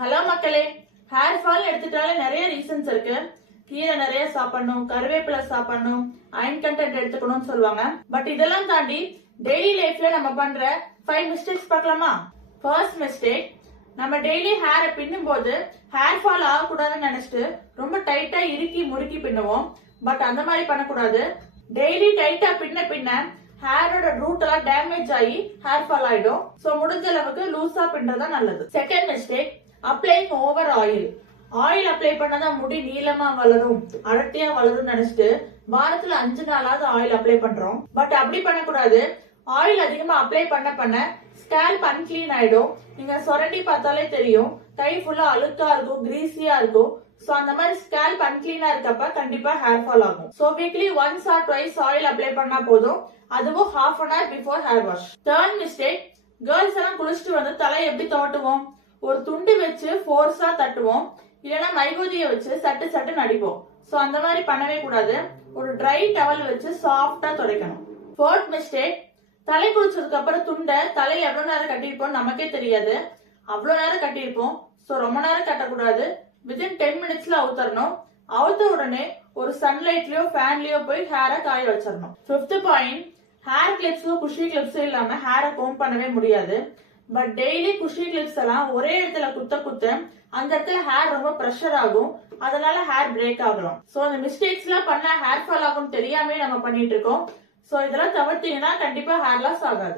Hello மக்களே, hair fall எடுத்துட்டாலே நிறைய reasons இருக்கு. கீரை நிறைய சாப்பிடணும், கருவேப்பிலை சாப்பிடணும், அயன் கண்டென்ட் எடுத்துக்கணும்னு சொல்லுவாங்க. பட் இதெல்லாம் தாண்டி டெய்லி லைஃப்ல நம்ம பண்ற 5 மிஸ்டேக்ஸ் பார்க்கலாமா? ஃபர்ஸ்ட் மிஸ்டேக், நம்ம டெய்லி ஹேரை பின்னும் போது ஹேர் ஃபால் ஆகக்கூடாதுன்னு நினைச்சிட்டு ரொம்ப டைட்டா இறுக்கி முறுக்கி பின்னுவோம். பட் அந்த மாதிரி பண்ணக்கூடாது. டெய்லி டைட்டா பின்ன ஹேரோட ரூட் எல்லாம் டேமேஜ் ஆகி ஹேர் ஃபால் ஆயிடும். சோ முடிஞ்ச அளவுக்கு லூசா பின்றதா நல்லது. Second mistake, applying over oil. Oil apply பண்ணாதான் முடி நீளமா வளரும், அடர்த்தியா வளரும் நினைச்சிட்டு வாரத்துல 5 நாளாவது ஆயில் அப்ளை பண்றோம். பட் அப்படி பண்ணக்கூடாது. ஆயில் அதிகமா அப்ளை பண்ண ஸ்கேல்ப் அன்கிளீன் ஆயிடும். நீங்க சொரண்டி பார்த்தாலே தெரியும், கை ஃபுல்லா அழுக்கா இருக்கும், கிரீஸியா இருக்கும். சோ அந்த மாதிரி ஸ்கேல்ப் அன்கிளீனா இருக்கப்ப கண்டிப்பா ஹேர் ஃபால் ஆகும். So weekly once R twice oil apply பண்ணா போதும். அதுவும் half an hour before hair wash. Third mistake, girls எல்லாம் குளிச்சுட்டு வந்து தலை எப்படி தோட்டுவோம்? ஒரு துண்டு வச்சு ஃபோர்ஸா தட்டுவோம், இல்லைன்னா மைகோதிய வச்சு சட்டு நடிப்போம். சோ அந்த மாதிரி பண்ணவே கூடாது. ஒரு ட்ரை டவல் வச்சு சாஃப்டா துடைக்கணும். ஃபோர்த் மிஸ்டேக், தலை குளிச்சதுக்கு அப்புறம் துண்டை தலை எவ்வளவு நேரம் கட்டியிருப்போம் நமக்கே தெரியாது. அவ்வளவு நேரம் கட்டியிருப்போம். சோ ரொம்ப நேரம் கட்டக்கூடாது. வித்தின் 10 மினிட்ஸ்ல அவுத்தரணும். அவுத்த உடனே ஒரு சன்லைட்லயோ ஃபேன்லயோ போய் ஹேரை காய வச்சிடணும். ஃபிஃப்த் பாயிண்ட், ஹேர் கிளிப்ஸும் குஷி கிளிப்ஸும் இல்லாம ஹேரை கோம் பண்ணவே முடியாது. பட் டெய்லி குஷி கிளிப்ஸ் எல்லாம் ஒரே இடத்துல குத்த அந்த இடத்துல ஹேர் ரொம்ப பிரஷர் ஆகும். அதனால ஹேர் பிரேக் ஆகலாம். சோ அந்த மிஸ்டேக்ஸ் எல்லாம் பண்ண ஹேர் ஃபால் ஆகும் தெரியாமே நம்ம பண்ணிட்டு இருக்கோம். சோ இதெல்லாம் தவிர்த்தீங்கன்னா கண்டிப்பா ஹேர் லாஸ் ஆகாது.